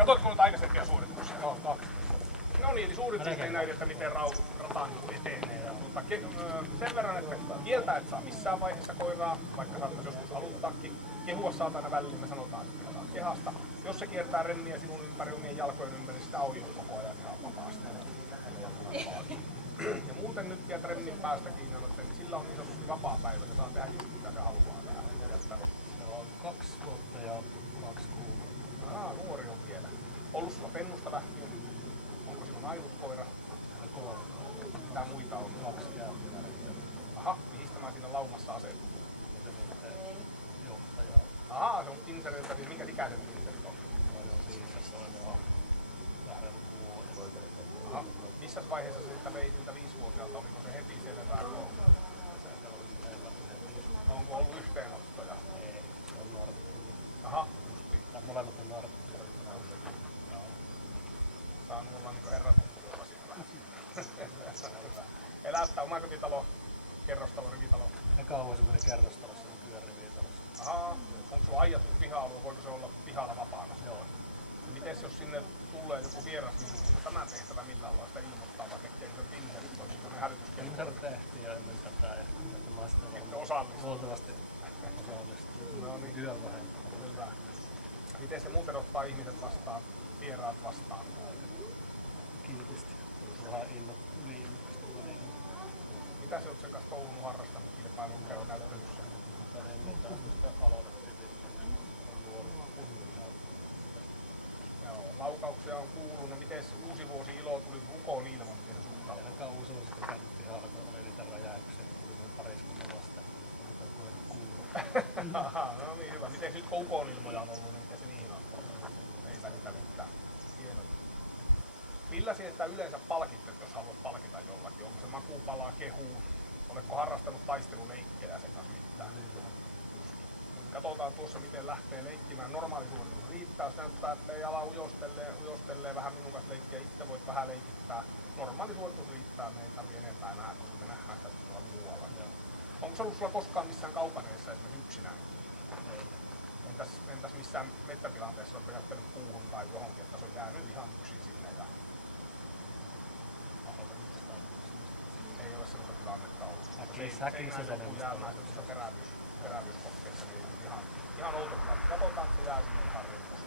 Katsoitko noita aikaisempia suorituksia? Joo, 2. No niin, eli suoritukset ei näytä, miten rataan etenee. Sen verran, että kieltää et saa missään vaiheessa koiraa, vaikka saattaisi joskus aluttaakin. Kehua saatana väliin, me sanotaan, että saa kehasta. Jos se kiertää renniä sinun ympäri omien jalkojen ympäri, sitä aujoa koko ajan ihan vapaasti. Ja muuten nyt vielä rennin päästäkin, niin sillä on niin sanotusti vapaa päivä, se saa tehdä mitä se haluaa tähän. Se on 2 vuotta ja 2 kuukautta. Nuori on vielä. Ollut sulla pennusta lähtien? Onko sinun ainut koira? Mitä muita on? 2 käyttäjää. Aha, mihin tämä siinä laumassa asettuu? Johtaja. Aha, se on Tinseriltä, niin minkä ikäiset Tinserit on? Aha, missä vaiheessa se sitten veit sitä 5-vuotiaalta? Oliko se heti siellä päällä? Onko ollut yhteenottoja? Ei, se on nuori. Aha. Molemmat on nuori. Saan mulla niinku herratuttua siinä. Elättää omakotitalo, kerrostalo, rivitalo. Eka vuosi meni kerrostalossa, kyllä rivitalossa. Ahaa. Onko sulla ajattu pihaa ollut? Voiko se olla pihalla vapaana? Joo. Mites jos sinne tulee joku vieras, niin tämän tehtävä millään lailla sitä ilmoittaa, vai tekee se Tinserit? Voiko sellainen hälytyskeskus? Kyllä tehtiin ja ymmärtää ehkä Ette osaamista. luultavasti osallistuu. No niin. Työn vähemmän. Hyvä. Miten se muuten ottaa ihmiset vastaan, vieraat vastaan? Kilpisti. Vähän liikkasta meni. Mitä se on sen kanssa koulun harrastanut kilpailun käy näyttelyssä? Joo, laukauksia on kuulunut. Miten uusi vuosi ilo tuli ukoon ilmoitteen suuntaan? Aika uusi on sitten kätti alkoi niitä räjäyksen pariskunnan vasta. No niin hyvä. Miten nyt ukoon ilmoja on ollut? Miten se niin on? Ei tarvitse mitään. Millä sieltä yleensä palkitset, jos haluat palkita jollakin? Onko se makupalaa, kehuun? Oletko harrastanut taisteluleikkejä sen kanssa mitään? Katsotaan tuossa miten lähtee leikkimään. Normaali suoritus riittää, jos näyttää, että ei ala ujostelee vähän minun kanssa leikkiä. Itse voit vähän leikittää. Normaali suoritus riittää, että ei tarvitse enempää nähdä, koska me nähdään sitä tuolla muualla. Onko se ollut sulla koskaan missään kaupaneissa esimerkiksi yksinään? Entäs missään mettätilanteessa olet jättänyt puuhun tai johonkin, että se on jäänyt ihan yksin sinne? Ei ole sellaista tilannetta ollut. Seinään joku jäämäisessä perävyyskohteessa, niin ihan outoa. Katsotaan sitä sitten tarvitsen.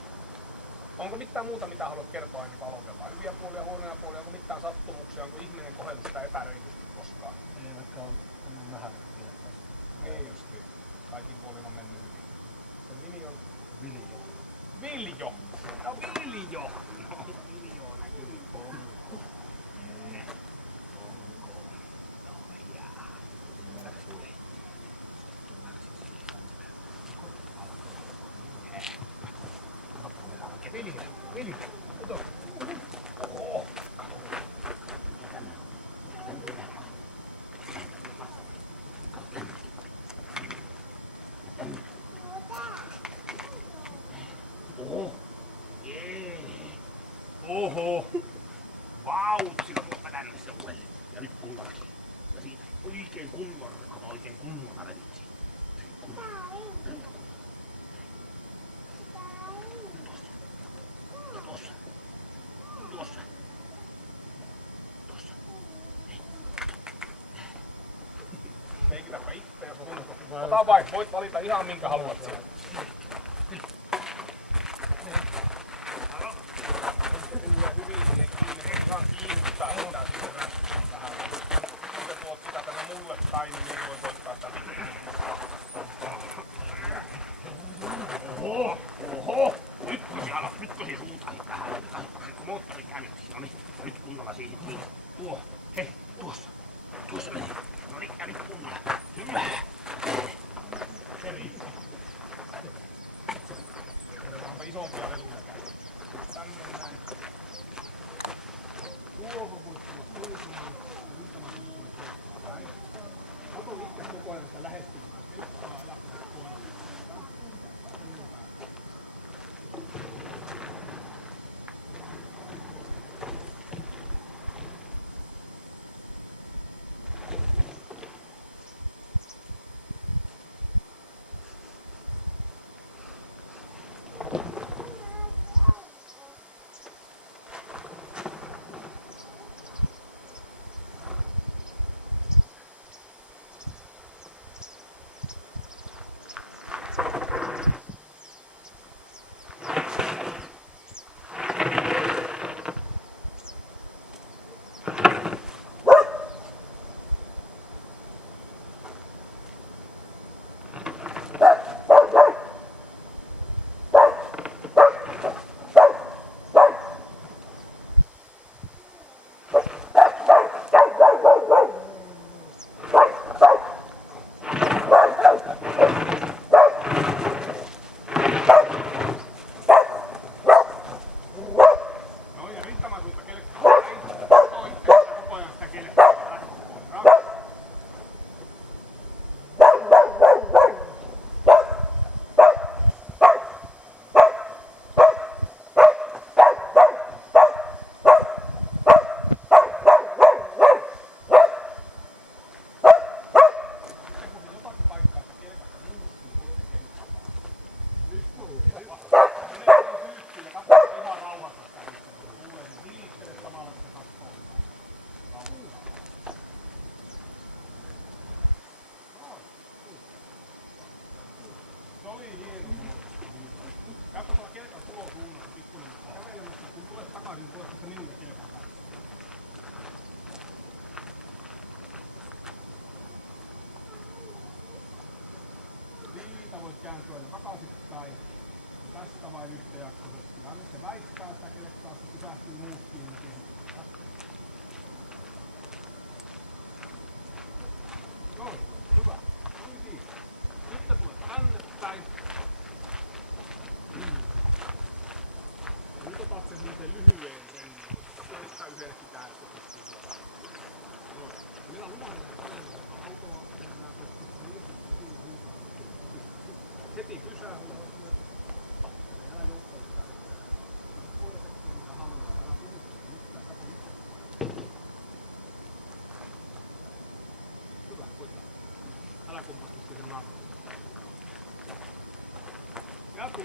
Onko mitään muuta, mitä haluat kertoa ennen kuin aloitetaan? Hyviä puolia, huonoja puolia, onko mitään sattumuksia, onko ihminen kohdellut sitä epäreilusti koskaan? Ei vaikka on vähän Ei justiin. Kaikki puolin on mennyt. Se nimi on? Viljo. Viljo! No Viljo! Viljo näkyy. Viljo! Kato! Oho! Oho! Jee! Oho! Vau! Siinä on pädännyssä puolelle. Ja nyt kumpakin. Ja siinä oikein kunnon, oikein kunnon avetiksi. Tuossa. Leikitäpä itse, jos on kunnossa. Ota vain, voit valita ihan minkä haluat sieltä. Oho! Nytkö siellä? Nytkö siinä suuntaan? Moottori käynnissä. No niin, nyt kunnolla siihen. Niin. Tuo. Hei, tuossa. Tuossa meni. No niin, käynnissä kunnolla. Hyvä. Se riittää.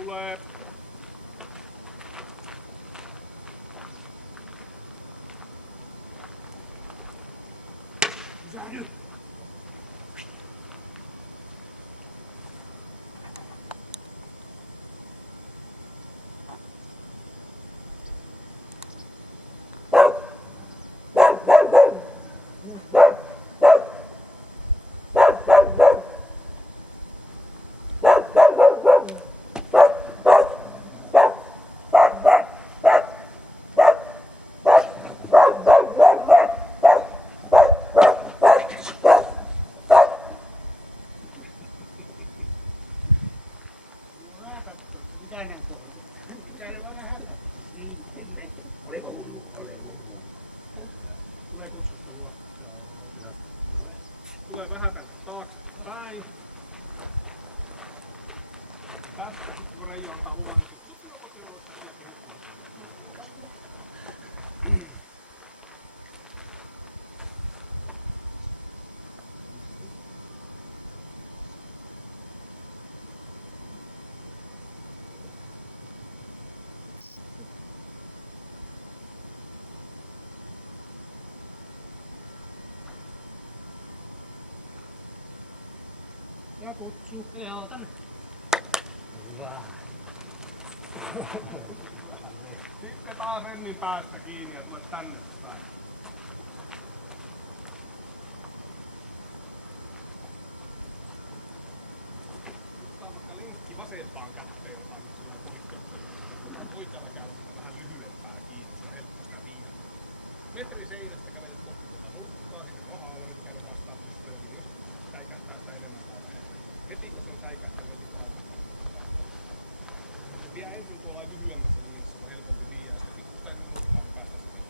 tulee. Sähdy! Tulee vähän tänne taaksepäin. Tästä, kun Reijo antaa luvan. Ja kutsu. Joo, tänne. Hyvä. Sitten taas rennin päästä kiinni ja tulet tänne päin. Ottaa vaikka linkki vasempaan kätteen. Oikealla käytössä vähän lyhyempään kiinni. Se helppo siinä viime. Metri seinästä kävelet loppuun. Mutta ennen pahaa ole nyt käynyt vastaan. Säikäyttää sitä enemmän. Heti kun se on säikäyttänyt. Vie ensin tuolla aika lyhyemmässä, niin se on helpompi viiä. Sitten pikkuisen päästä sitten.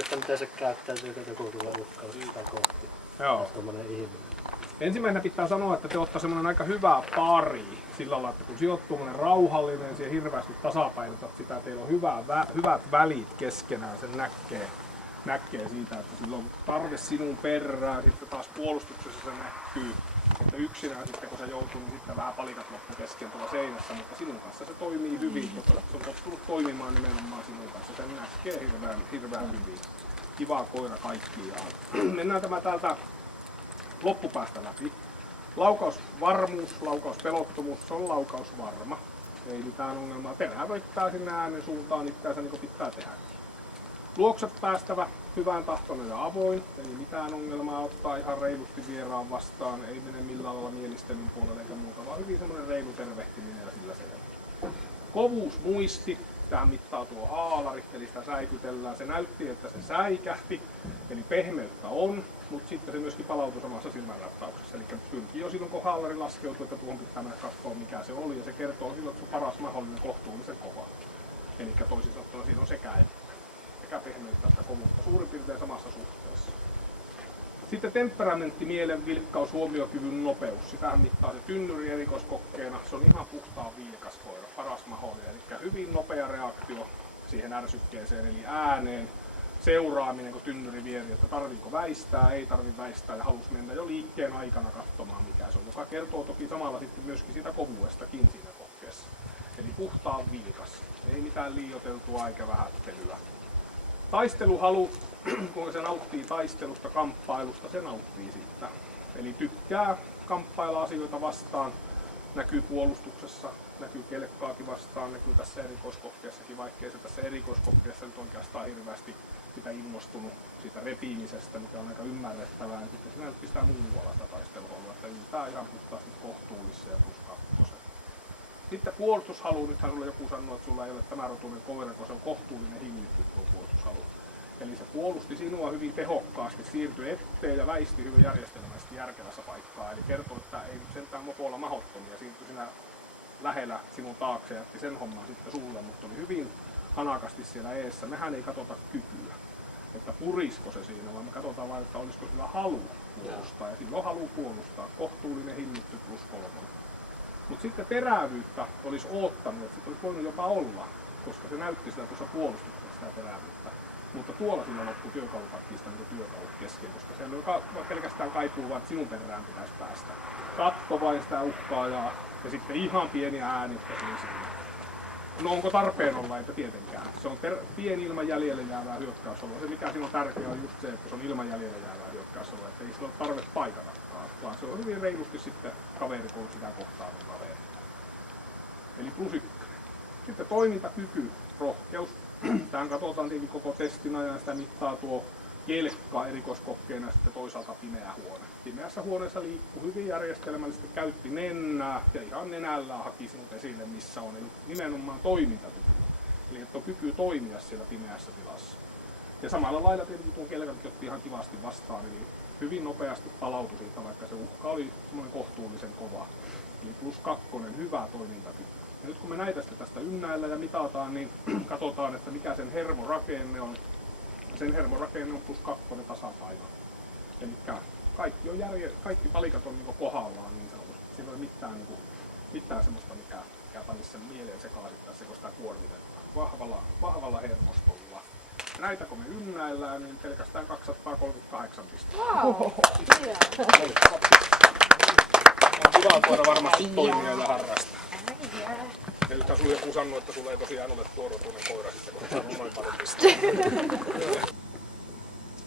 että miten se käyttäytyy, kun joku tulee uhkaus sitä kohti. Joo. Ensimmäisenä pitää sanoa, että te ottaa semmoinen aika hyvä pari sillä lailla, että kun sijoittuu rauhallinen, siihen hirveästi tasapainotat sitä, teillä on hyvät välit keskenään, sen näkee siitä, että sillä on tarve sinun perään, sitten taas puolustuksessa se näkyy, että yksinään sitten kun se joutuu, niin sitten vähän palikat loppu kesken tuolla seinässä, mutta sinun kanssa se toimii hyvin, koska se on tottunut toimimaan nimenomaan sinun kanssa, se näkee hirveän hyvin. Kiva koira kaikkiaan. Mennään tämä täältä loppupäästä läpi. Laukausvarmuus, laukauspelottomuus, se on laukausvarma. Ei mitään ongelmaa. Terävöittää sinne äänen suuntaan itseänsä niin kuin pitää tehdä. Luokset päästävä, hyvän tahtoinen ja avoin. Ei mitään ongelmaa, ottaa ihan reilusti vieraan vastaan. Ei mene millään lailla mielistelyn puolelle eikä muuta, vaan hyvin semmoinen reilu tervehtiminen ja sillä selvä. Kovuus, muisti. Tähän mittaa tuo haalari, eli sitä säikytellään. Se näytti, että se säikähti, eli pehmeyttä on, mutta sitten se myöskin palautui samassa silmänräppäyksessä. Eli pyrkii jo silloin, kun haalari laskeutuu, että tuohon pitää mennä katsoa, mikä se oli, ja se kertoo silloin, että se on paras mahdollinen kohtuullisen kova. Eli toisin sanottuna siinä on sekä pehmeyttä että kovuutta suurin piirtein samassa suhteessa. Sitten temperamentti, mielen vilkkaus, huomiokyvyn nopeus. Sitähän mittaa se tynnyri erikoiskokkeena. Se on ihan puhtaan vilkas koira, paras mahdollinen. Eli hyvin nopea reaktio siihen ärsykkeeseen, eli ääneen. Seuraaminen, kun tynnyri vieri, että tarvitko väistää, ei tarvitse väistää ja halus mennä jo liikkeen aikana katsomaan mikä se on. Joka kertoo toki samalla sitten myöskin sitä kovuudestakin siinä kokkeessa. Eli puhtaan vilkas. Ei mitään liioiteltua eikä vähättelyä. Taisteluhalu, kun se nauttii taistelusta, kamppailusta, se nauttii sitten. Eli tykkää kamppailla asioita vastaan, näkyy puolustuksessa, näkyy kelkkaakin vastaan, näkyy tässä erikoiskokkeessakin, vaikkei se tässä erikoiskokkeessa nyt oikeastaan hirveästi sitä innostunut siitä repiimisestä, mikä on aika ymmärrettävää. Sitten se näytti sitä muualla sitä taisteluhalua, että yhtää ihan puhtaasti kohtuullisia ja +2. Sitten puolustushalu, nythän sulle joku sanoo, että sulla ei ole tämä rotuinen kovera, kun se on kohtuullinen hillitty tuo puolustushalu. Eli se puolusti sinua hyvin tehokkaasti, siirtyi eteen ja väisti hyvin järjestelmästi järkevässä paikkaa. Eli kertoo, että ei nyt sentään mopoilla mahdottomia, siirtyi sinä lähellä sinun taakse ja jätti sen homman sitten sulle, mutta oli hyvin hanakasti siellä eessä. Mehän ei katsota kykyä, että purisko se siinä, vaan me katsotaan vain, että olisiko sillä halu puolustaa. Ja silloin halu puolustaa, kohtuullinen hillitty +3. Mutta sitten terävyyttä olisi oottanut, että se olisi voinut jopa olla, koska se näytti sitä tuossa puolustuksessa sitä terävyyttä. Mutta tuolla sillä loppui työkalupakkista niin työkalut kesken, koska siellä ei pelkästään kaipuu, vaan sinun perään pitäisi päästä. Katko vain sitä uhkaajaa ja sitten ihan pieni ääni. No onko tarpeen olla, että tietenkään. Se on pieni ilman jäljelle jäävää hyökkäysolua. Se mikä siinä on tärkeää on just se, että se on ilman jäljelle jäävää hyökkäysolua. Että ei sillä ole tarve paikatakaan, vaan se on hyvin reilusti sitten kaveri, kun sitä kohtaa kaveri. Eli +1. Sitten toimintakyky, rohkeus. Tähän katsotaan tietenkin koko testin ajan, sitä mittaa tuo kelkka erikoiskokkeena ja sitten toisaalta pimeä huone. Pimeässä huoneessa liikkuu hyvin järjestelmällisesti, käytti nenää ja ihan nenällään haki sinut esille missä on. Eli nimenomaan toimintakyky. Eli että on kyky toimia siellä pimeässä tilassa. Ja samalla lailla tietenkin tuo kelkatkin otti ihan kivasti vastaan, eli hyvin nopeasti palautui siitä, vaikka se uhka oli semmoinen kohtuullisen kova. Eli +2, hyvä toimintakyky. Ja nyt kun me näitä sitten tästä ynnäillä ja mitataan, niin katsotaan, että mikä sen hermorakenne on. Sen hermorakenne on +2 tasapaino. Eli kaikki palikat on niin kohdallaan niin sanotusti. Siinä ei ole mitään semmoista, mikä panisi sen mieleen sekaisin tai sitä kuormitetta. Vahvalla hermostolla. Ja näitä kun me ynnäillään, niin pelkästään 238 pistettä. Wow. On kiva koira varmasti toimia ja harrastaa. Ja nythän sulla joku sanoo, että sulla ei tosiaan ole tuo rotuinen koira sitten, kun se on noin paljon pistettä.